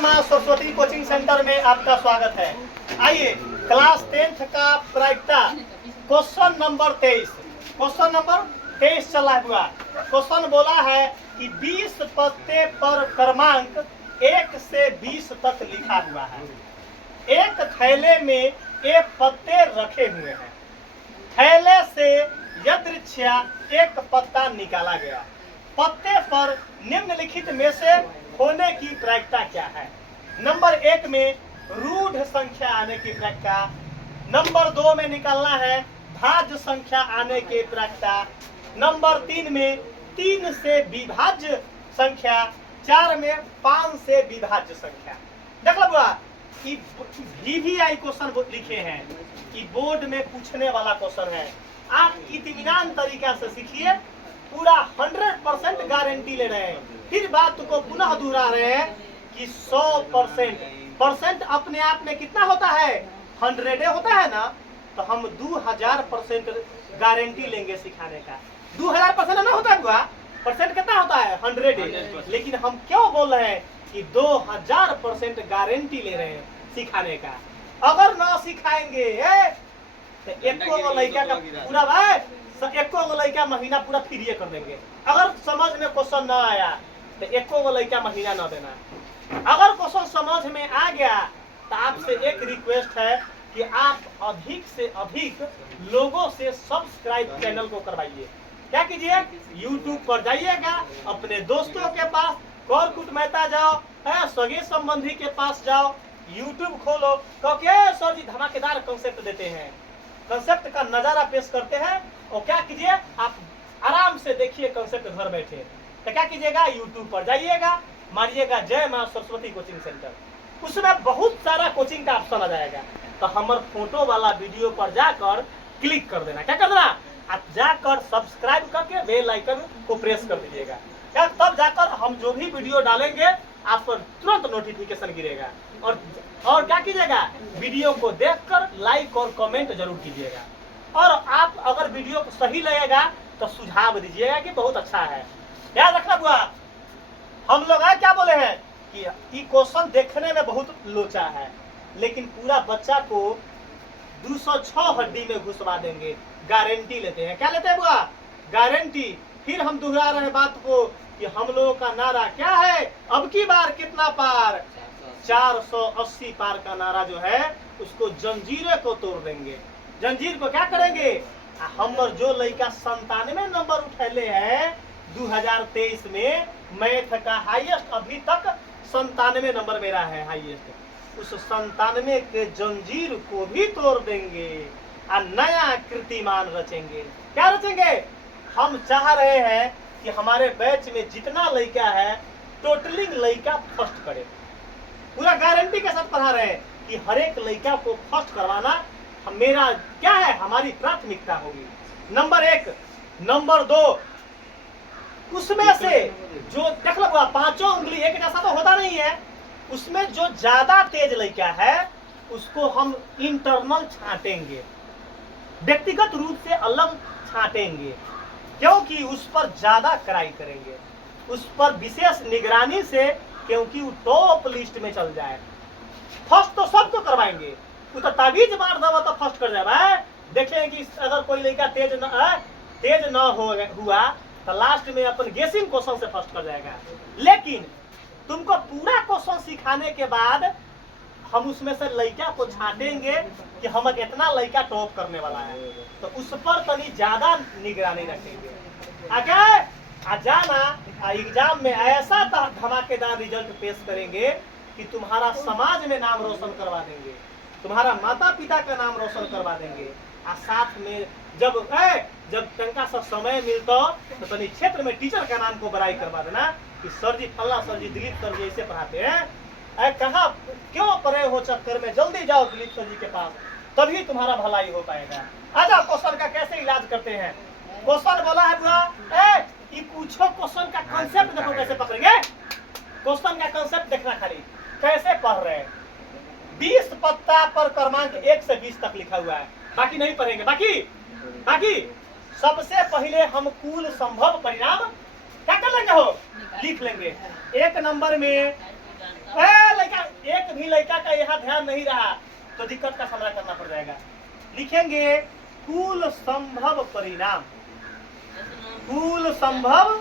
माँ Saraswati coaching centre में आपका स्वागत है। आइए क्लास 10th का प्रायिकता क्वेश्चन नंबर 23 चला हुआ। क्वेश्चन बोला है कि 20 पत्ते पर क्रमांक 1 से 20 तक लिखा हुआ है। एक थैले में ये पत्ते रखे हुए हैं। थैले से यदृच्छया एक पत्ता निकाला गया। पत्ते पर निम्नलिखित में से होने की प्रायिकता क्या है? नंबर 1 में रूढ़ संख्या आने की प्रायिकता, नंबर 2 में निकालना है भाज्य संख्या आने की प्रायिकता, नंबर 3 में 3 से विभाज्य संख्या, 4 में 5 से विभाज्य संख्या। देख लो कि VVI क्वेश्चन लिखे हैं कि बोर्ड में पूछने वाला क्वेश्चन है। आप इत्मीनान तरीका से सीखिए, पूरा 100% गारंटी ले रहे हैं। फिर बात को पुनः दोहरा रहे हैं कि 100% अपने आप में कितना होता है? 100 होता है ना, तो हम 2000% गारंटी लेंगे सिखाने का। 2000% ना होता है, परसेंट कितना होता है? 100। लेकिन हम क्यों बोल रहे हैं कि 2000% गारंटी ले रहे हैं सिखाने का। अगर ना सिखाएंगे तो एको लड़का का पूरा भाई एको लड़का महीना पूरा फ्री कर देंगे। अगर समझ में क्वेश्चन ना आया तो एको लड़का महीना ना देना। अगर क्वेश्चन समझ में आ गया तो आपसे एक रिक्वेस्ट है कि आप अधिक से अधिक लोगों से सब्सक्राइब चैनल को करवाइए। क्या कीजिए? YouTube पर जाइएगा, अपने दोस्तों के पास, कौर कुटमैता जाओ, सगे संबंधी के पास जाओ, YouTube खोलो, क्योंकि सर जी धमाकेदार कंसेप्ट देते हैं, कंसेप्ट का नजारा पेश करते हैं। और क्या कीजिए, आप आराम से देखिए कंसेप्ट घर बैठे। तो क्या कीजिएगा, YouTube पर जाइएगा, मारिएगा जय माँ सरस्वती कोचिंग सेंटर, उसमें बहुत सारा कोचिंग का ऑप्शन आ जाएगा। तो हमारे फोटो वाला वीडियो पर जाकर क्लिक कर देना। क्या कर देना? आप जाकर सब्सक्राइब करके बेल आइकन को प्रेस कर दीजिएगा। क्या तब जाकर हम जो भी वीडियो डालेंगे आप पर तुरंत नोटिफिकेशन गिरेगा। और क्या कीजिएगा, वीडियो को देखकर लाइक और कमेंट जरूर कीजिएगा। और आप अगर वीडियो को सही लगेगा तो सुझाव दीजिएगा कि बहुत अच्छा है। याद रखना बुआ, हम लोग क्या बोले हैं कि क्वेश्चन देखने में बहुत लोचा है, लेकिन पूरा बच्चा को 206 हड्डी में घुसवा देंगे। गारंटी लेते हैं। क्या लेते हैं बुआ? गारंटी। फिर हम दोहरा रहे हैं बात को कि हम लोगों का नारा क्या है? अब की बार कितना पार? 480 पार का नारा जो है उसको जंजीरें को तोड़ देंगे। जंजीर को क्या करेंगे? हम जो लड़का 97 नंबर उठैले हैं 2023 में, मैथ का हाईएस्ट अभी तक 97 नंबर मेरा है हाईएस्ट। उस 97 के जंजीर को भी तोड़ देंगे और नया कीर्तिमान रचेंगे। क्या रचेंगे? हम चाह रहे हैं कि हमारे बैच में जितना लड़का है टोटलिंग लड़का फर्स्ट करे। पूरा गारंटी के साथ पढ़ा रहे हैं कि हर एक लड़का को फर्स्ट करवाना मेरा क्या है, हमारी प्राथमिकता होगी। नंबर 1, नंबर 2, उसमें से जो देख लो 5 उंगली एक जैसा तो होता नहीं है, उसमें जो ज्यादा तेज लड़का है उसको हम इंटरनल छांटेंगे, व्यक्तिगत रूप से अलग छांटेंगे, क्योंकि उस पर ज्यादा कराई करेंगे, उस पर विशेष निगरानी से, क्योंकि वो टॉप लिस्ट में चल जाए। फर्स्ट तो सबको करवाएंगे, वो तो ताबीज मार दवा तो फर्स्ट कर जाए। देखेंगे कि अगर कोई लड़का तेज न हुआ तो लास्ट में अपन गेसिंग क्वेश्चन से फर्स्ट कर जाएगा। लेकिन तुमको पूरा क्वेश्चन सिखाने के बाद हम उसमें से लड़का को छांटेंगे कि हम इतना लड़का टॉप करने वाला है, तो उस पर तनी ज्यादा निगरानी रखेंगे। आगे जाना एग्जाम में ऐसा धमाकेदार रिजल्ट पेश करेंगे कि तुम्हारा समाज में नाम रोशन करवा देंगे, तुम्हारा माता पिता का नाम रोशन करवा देंगे। और साथ में जब तनका सा समय मिलता तो तनी क्षेत्र में टीचर का नाम को बड़ाई करवा देना कि सर जी फल्ला सर जी दिलीप सर जी ऐसे पढ़ाते हैं। कहाँ क्यों पढ़े हो चक्कर में, जल्दी जाओ दिलीप सर जी के पास, तभी तुम्हारा भलाई हो पाएगा। आजा क्वेश्चन का कैसे इलाज करते हैं। क्वेश्चन बोला है बुआ, पूछो क्वेश्चन का कंसेप्ट देखो कैसे पकड़ेंगे। क्वेश्चन का कंसेप्ट देखना खाली कैसे पढ़ रहे हैं। 20 पत्ता पर क्रमांक 1 से 20 तक लिखा हुआ है, बाकी नहीं पढ़ेंगे। बाकी सबसे पहले हम कुल संभव परिणाम क्या कर लेंगे हो, लिख लेंगे। 1 नंबर में लड़का एक भी लड़का का यहाँ ध्यान नहीं रहा तो दिक्कत का सामना करना पड़ जाएगा। लिखेंगे कुल संभव परिणाम, कुल संभव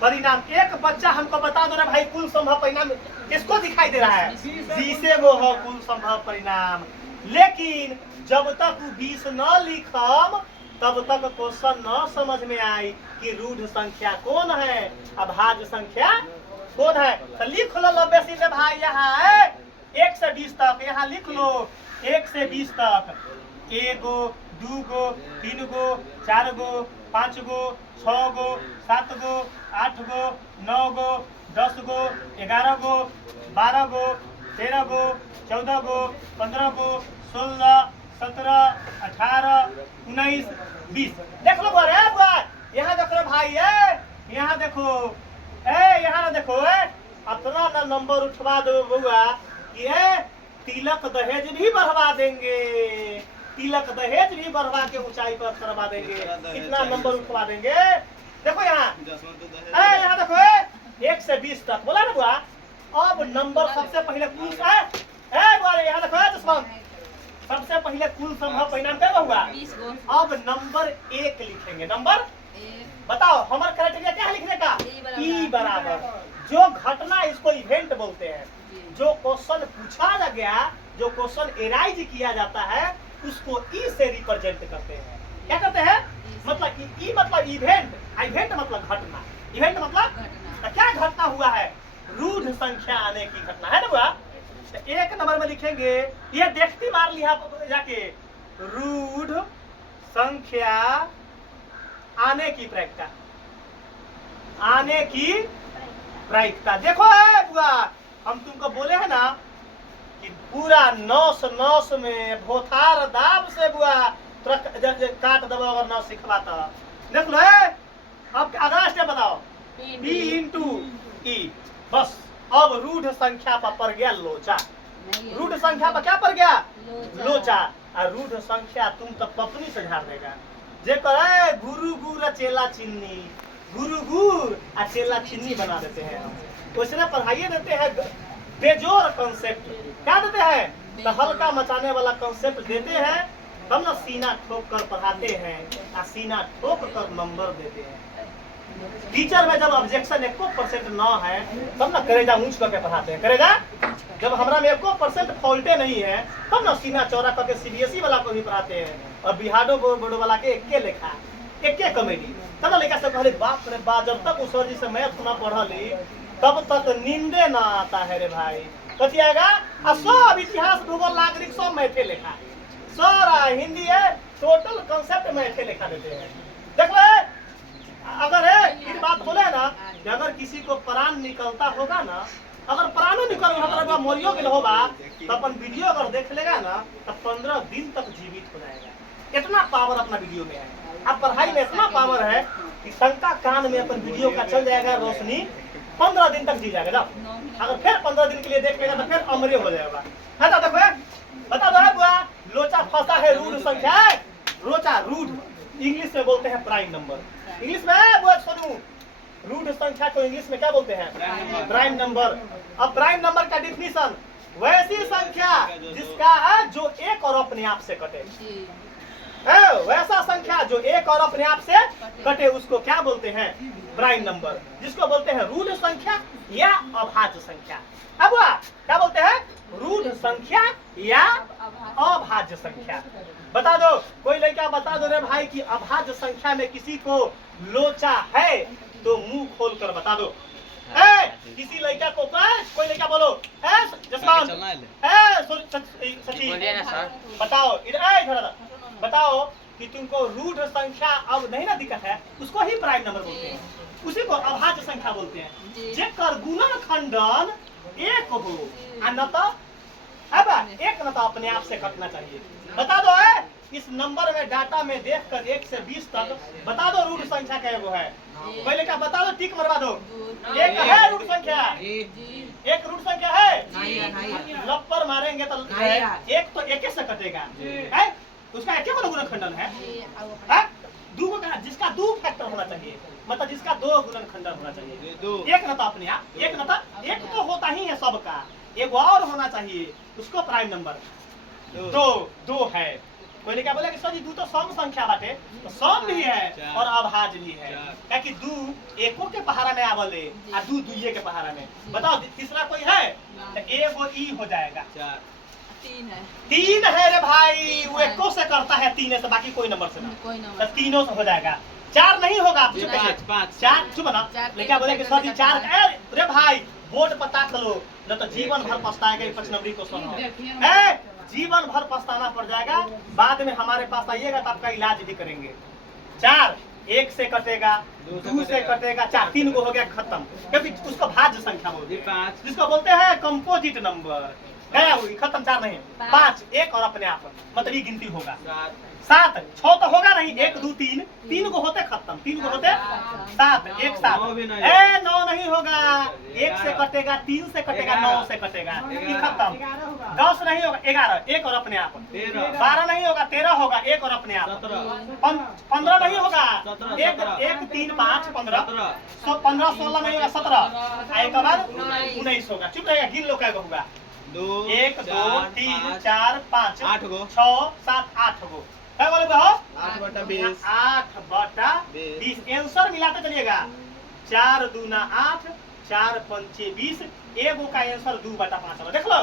परिणाम। एक बच्चा हमको बता दो ना भाई कुल संभव परिणाम किसको दिखाई दे रहा है? 20 वो हो कुल संभव परिणाम। लेकिन जब तक 20 न लिखम तब तक क्वेश्चन न समझ में आई कि रूढ़ संख्या कौन है, अभाज्य संख्या कौन है। तो लिख लो लंबे सीधे भाई, यहाँ है 1 से 20 तक, यहाँ लिख लो 1 से 20 तक। 1 गो 2 गो 3 गो 4 गो 5 गो 6 गो 7 गो 8 गो 9 गो 10 गो 11 गो 12 गो 13 गो 14 गो 15 गो 16 17 18 19 20। देख लो बुआ, यहाँ देखो भाई, यहाँ देखो, यहाँ ना देखो, अपना ना नंबर उठवा दो बुआ कि तिलक दहेज भी बढ़वा देंगे, तिलक दहेज भी बढ़वा के ऊंचाई पर करवा देंगे, इतना नंबर उठवा देंगे। देखो यहाँ देखो 1 से 20 तक बोला ना बुआ। अब नंबर सबसे पहले कुल बुआ, यहाँ देखो दुश्मन, सबसे पहले कुल संभव परिणाम क्या हुआ? अब नंबर 1 लिखेंगे। नंबर बताओ हमारा क्राइटेरिया क्या है लिखने का? ई बराबर जो घटना, इसको इवेंट बोलते हैं। जो क्वेश्चन पूछा गया, जो क्वेश्चन एराइज किया जाता है उसको ई से रिप्रेजेंट करते हैं। क्या करते हैं? मतलब ई मतलब इवेंट, इवेंट मतलब घटना, इवेंट मतलब तो क्या घटना हुआ है? रूढ़ संख्या आने की घटना है ना बुआ। 1 नंबर में लिखेंगे, ये देखती मार लिया जाके, रूढ़ संख्या आने की प्रायिकता, आने की प्रायिकता। देखो बुआ, हम तुमको बोले हैं ना कि पूरा नौस में भोथार दाब से बुआ काट दबो अगर नौ सिखवाता। देख लो अब अगला स्टेप बताओ, बी इंटू ई। बस अब रूढ़ संख्या पर पड़ गया लोचा, रूढ़ संख्या पर क्या पड़ गया? लोचा। और रूढ़ संख्या तुम तो पपनी से झाड़ देगा। जे करे गुरु गुर चेला चिन्नी, गुरु गुर आ चेला चिन्नी बना देते हैं। उसने पढ़ाइए देते हैं बेजोर कंसेप्ट, क्या देते हैं? तो हल्का मचाने वाला कंसेप्ट देते हैं, तब ना सीना ठोक कर पढ़ाते हैं और सीना ठोक कर नंबर देते हैं। टीचर में जब ऑब्जेक्शन 1% न है तब ना करेजा ऊंच करके पढ़ाते हैं। करेजा जब हमरा में 1% फॉल्टे नहीं है तब ना सीना चौड़ा करके सीबीएसई वाला को भी पढ़ाते हैं और बिहारो बोर्ड वाला के एके लेखा, एके कॉमेडी। तब ना लेकर से कहले बाप रे बाप, जब तक उस सर जी से मैथ ना पढ़ली तब तक नींदे ना आता है रे भाई। कथी आएगा? सब इतिहास भूगोल नागरिक सब मैथे लिखा, सारा हिंदी है, टोटल कंसेप्ट मैथे लिखा देते हैं। देख ले, अगर एक बात बोले ना कि अगर किसी को प्राण निकलता होगा ना, अगर प्राण निकल रहा मोरियो के होगा तो अपन वीडियो अगर देख लेगा ना तो 15 दिन तक जीवित हो जाएगा। इतना पावर अपना वीडियो में है। अब पढ़ाई में इतना पावर है कि शंका कान में अपन वीडियो का चल जाएगा रोशनी, 15 दिन तक जी जाएगा। जब अगर फिर 15 दिन के लिए देख लेगा तो फिर अमरे हो जाएगा। है तो देखो, बता दो बुआ, लोचा फंसा है रूढ़ संख्या। रोचा रूढ़ इंग्लिश में बोलते हैं प्राइम नंबर। इंग्लिश में बुआ सुनू, रूढ़ संख्या को इंग्लिश में क्या बोलते हैं? Prime number. अब प्राइम नंबर का डिफिनीशन, वैसी संख्या जिसका जो एक और अपने आप से कटे, वैसा संख्या जो एक और अपने आप से कटे उसको क्या बोलते हैं? Prime number. जिसको बोलते हैं रूढ़ संख्या या अभाज्य संख्या। अब क्या बोलते हैं? रूढ़ संख्या या अभाज्य संख्या। बता दो, कोई लड़का बता दो रे भाई कि अभाज्य संख्या में किसी को लोचा है तो मुंह खोल कर बता दो। किसी लड़का को कोई लड़का बोलो, जसमान सचिन बताओ, इधर बताओ कि तुमको रूढ़ संख्या अब नहीं ना दिक्कत है, उसको ही प्राइम नंबर बोलते हैं, उसी को अभाज्य संख्या बोलते हैं। जेकर गुणन खंडन एक हो न तो अब एक न तो अपने आप से कटना चाहिए। बता दो इस नंबर में डाटा में देखकर 1 से 20 तक बता दो रूढ़ संख्या क्या वो है। पहले क्या बता दो, टिक मरवा दो। एक है रूढ़ संख्या, एक रूढ़ संख्या है, लप्पर मारेंगे तो एक तो एक से कटेगा, है उसका एक गुणनखंडन है। दो का जिसका 2 फैक्टर होना चाहिए, मतलब जिसका 2 गुणनखंडन होना चाहिए। एक न तो अपने आप, एक न तो एक तो होता ही है सबका, एक और होना चाहिए, उसको प्राइम नंबर। दो है। कोई क्या बोले कि सर जी दो तो सम संख्या बाटे, तो सम भी है और अभाज्य भी है, क्या कि दू एको के पहाड़ा में आवले आ दू दुइये के पहाड़ा में। बताओ तीसरा कोई है तो एगो ई हो जाएगा। तीन है रे भाई, वो एको से करता है, तीन से, बाकी कोई नंबर से ना, तो तीनों से हो जाएगा। चार नहीं होगा, चार चुप ना, लेकिन क्या बोले कि सर जी चार रे भाई बोर्ड पर ताक लो, न तो जीवन भर पछताएगा। 5 नंबरी क्वेश्चन है, जीवन भर पछताना पड़ जाएगा, बाद में हमारे पास आइएगा तो आपका इलाज भी करेंगे। 4 1 से कटेगा, 2 से कटेगा, 4 3 को हो गया खत्म, क्योंकि उसको भाज्य संख्या बोलते हैं, जिसको बोलते हैं कंपोजिट नंबर। गया हुई खत्म, 4 नहीं 5 1 और अपने आप, मतलब ये गिनती होगा। 7 6 तो होगा नहीं, 1 2 3 3 को होते खत्म, 3 को होते 7 1 7 9 नहीं होगा, 1 से कटेगा, 3 से कटेगा, 9 से कटेगा, ये खत्म। 10 नहीं होगा, 11 1 और अपने आप। 12 नहीं होगा, 13 होगा, 1 और अपने आप। 15 नहीं होगा, 1 3 5 15 15 16 नहीं होगा, 17 एक बाद 19 होगा। चुप रहेगा, गिन लो क्या होगा। 1 2 3 4 5 8 गो 6 7 8 गो, क्या बोलोगे हो? 8/20 8/20 आंसर मिलाते चलिएगा। 4 दूना 8 4 पंचे 20, एगो का आंसर 2/5 देख लो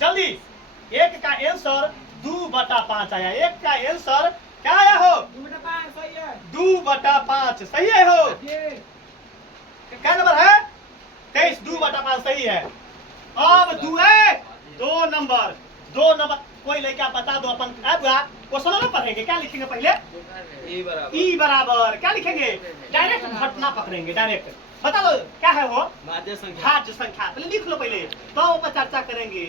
जल्दी। एक का आंसर 2/5 आया, एक का आंसर क्या आया हो? 2/5 सही है हो। क्या नंबर है? 23 2/5 सही है। अब दो नंबर कोई लेके बता दो अपन। क्वेश्चन ना पढ़ेंगे, क्या लिखेंगे पहले? ई बराबर क्या लिखेंगे? डायरेक्ट घटना पकड़ेंगे, डायरेक्ट बता दो क्या है वो? भाज्य संख्या। पहले लिख लो, पहले तो ऊपर चर्चा करेंगे।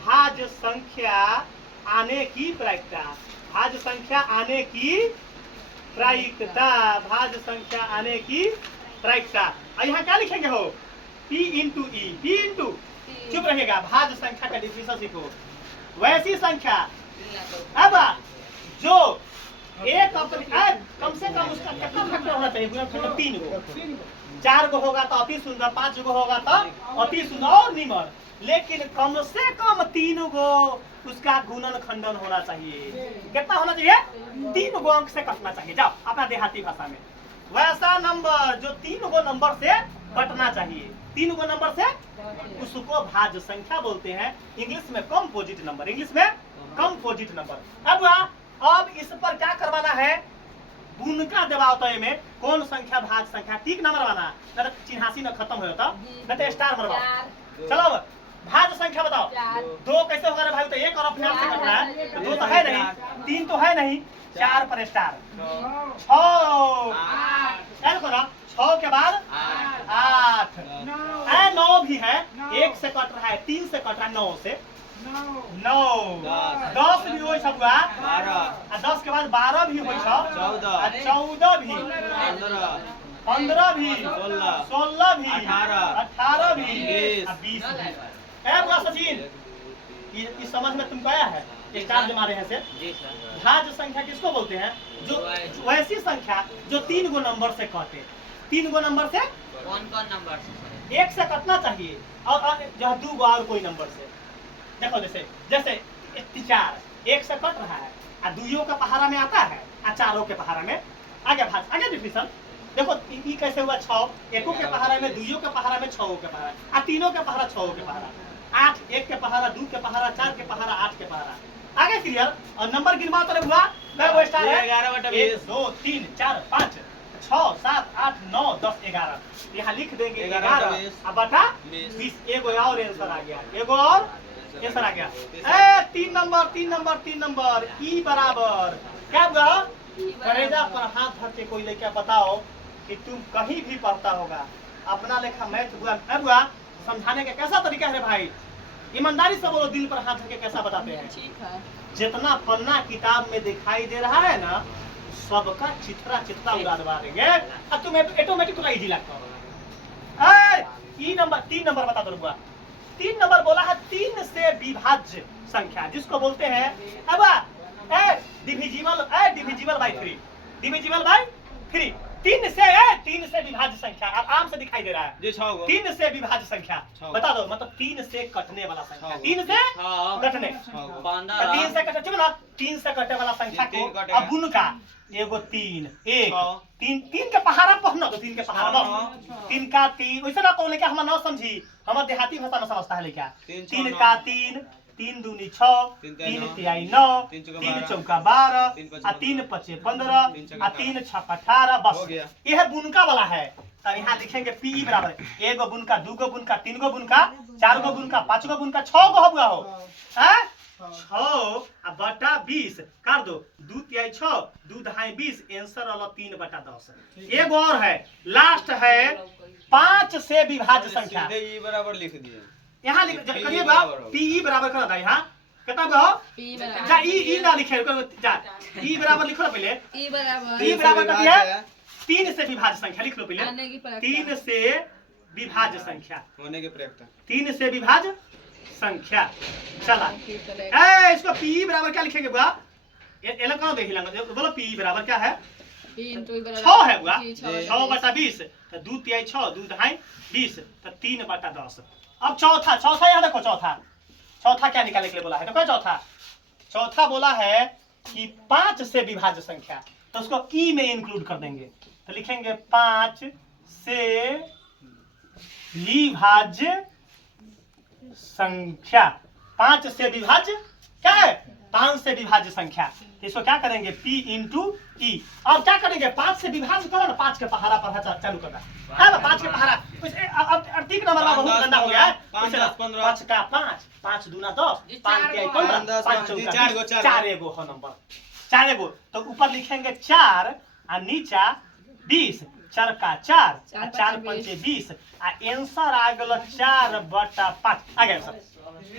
भाज्य संख्या आने की प्रायिकता, भाज्य संख्या आने की प्रायिकता, भाज्य संख्या आने की प्रायिकता। और यहाँ क्या लिखेंगे हो? P इंटू ई, P इंटू, चुप रहेगा, भाज्य संख्या का डिफिनेशन सीखो। वैसी संख्या अब जो एक कम से कम उसका कितना फैक्टर होना चाहिए? 3 गो, 4 गो होगा तो अति सुंदर, 5 गो होगा तो अति सुंदर और निमर, लेकिन कम से कम 3 गो उसका गुणन खंडन होना चाहिए। कितना होना चाहिए? 3 गो अंक से कटना चाहिए। जाओ अपना देहाती भाषा में, वैसा नंबर जो 3 गो नंबर से बटना चाहिए, 3 गो नंबर से, उसको भाज्य संख्या बोलते हैं। इंग्लिश में कंपोजिट नंबर, इंग्लिश में कंपोजिट नंबर। अब इस पर क्या करवाना है? गुणका दबाव में कौन संख्या भाज्य संख्या ठीक ना मरवाना, न तो चिन्हासी न खत्म हो जाता, न तो स्टार मरवाओ। चलो भाज्य संख्या बताओ। 2 कैसे होगा रे भाई? तो 1 और अपने आप से कट रहा है, तो 2 तो है नहीं, 3 तो है नहीं, 4 पर स्टार, 6 के बाद 8 9 भी है, 1 से कट रहा है, 3 से कट रहा है, 9 से 9 10 भी हो सब 12, 10 के बाद 12 भी हो 14 भी, 15 भी, 16 भी, 18 भी, 20 भी। सचिन इस समझ में तुमको आया है? स्टार जो मारे हैं से भाज्य संख्या किसको बोलते हैं? जो वैसी संख्या जो 3 गो नंबर से कटे। 3 गो नंबर से कौन नंबर से? 1 से कटना चाहिए, और जो 2 गो और कोई नंबर से। देखो जैसे 4 1 से कट रहा है, और 2 का पहाड़ा में आता है, और 4 के पहाड़ा में आगे डिफिनेशन देखो। ई कैसे हुआ? 6 1 के पहाड़ा में, 2 के पहाड़ा में, 6 के पहाड़ा, और 3 के पहाड़ा, 6 के पहाड़ा, 8 1 के पहाड़ा, 2 के पहाड़ा, 4 के पहाड़ा, 8 के पहाड़ा। आगे क्लियर? और नंबर गिनवा तो हुआ, वो स्टार है 1 2 3 4 5 6 7 8 9 10 11। यहाँ लिख देंगे 11 अब बटा 20। एगो और आंसर आ गया, एगो और आंसर आ गया। 3 नंबर ई बराबर क्या हुआ? करेजा पर हाथ धर के कोई लेके बताओ कि तुम कहीं भी पढ़ता होगा, अपना लेखा मैथ हुआ समझाने का कैसा तरीका है भाई? ईमानदारी से बोलो, दिल पर हाथ धर के कैसा बताते हैं? ठीक है। जितना पन्ना किताब में दिखाई दे रहा है ना, सबका चित्रा उड़ा देंगे, अब तुम्हें ऑटोमेटिक थोड़ा इजी लगता होगा। 3 नंबर बता दो रुआ। 3 नंबर बोला है 3 से विभाज्य संख्या, जिसको बोलते हैं अब डिविजिबल बाय 3, डिविजिबल बाय 3। तीन से विभाज्य संख्या अब आम से दिखाई दे रहा है जी 6 गो 3 से विभाज्य संख्या बता दो मतलब 3 से कटने वाला संख्या 3 से कटने 3 से कटे ना 3 से कटे वाला संख्या को अब गुण का एगो 3 1 3 के पहाड़ा पढ़ना तो 3 के पहाड़ा 3 का 3 वैसे ना कहले क्या हम ना समझी हमार देहाती भाषा में समझता है लेकिन 3 का 3 3 दूनी 6 3 तिहाई 9 3 चौका 12 आ 3 पचे 15 आ 3 छक्का 18 बस यह बुनका वाला है। तब यहाँ लिखेंगे पी बराबर एगो बुनका दूगो बुनका तीन गो बुनका चार गो बुनका पांच गो बुनका 6 गो हुआ हो हैं 6 बटा 20 कर दो 2 तिहाई 6 2 दहाई 20 आंसर वाला 3 बटा 10। एक और है लास्ट है 5 से विभाज्य संख्या सीधे बराबर लिख दिए यहाँ करिए बा पी बराबर कर दा यहाँ कितना हो जा ई ना लिखे जा ई बराबर लिखो ना पहले ई बराबर कर दिया 3 से विभाज्य संख्या लिख लो पहले 3 से विभाज्य संख्या होने के प्रयुक्त 3 से विभाज्य संख्या चला ए इसको पी बराबर क्या लिखेंगे बुआ एला कौन देख लेंगे बोलो पी बराबर क्या है 6 है बुआ 6 बटा 20 तो 2 तिहाई 6 2 दहाई 20 तो 3 बटा 10। अब चौथा यहाँ देखो चौथा क्या निकालने के लिए बोला है देखो चौथा बोला है कि 5 से विभाज्य संख्या तो उसको ई में इंक्लूड कर देंगे तो लिखेंगे 5 से विभाज्य संख्या 5 से विभाज्य क्या है 5 से विभाज्य संख्या तो इसको क्या करेंगे P इंटू ई। अब क्या करेंगे 5 से विभाज्य करो ना 5 के पहाड़ा पढ़ा चालू करना है ना 5 के पहाड़ा अब ठीक नंबर बहुत गंदा हो गया है 5 का 5 दूना 10 5 के 15 5 चौका 4 एगो हो नंबर 4 एगो तो ऊपर लिखेंगे 4 और नीचा 20 4 का 4 4 पंचे 20 आ आंसर आ गया 4 बटा 5 आ गया सर।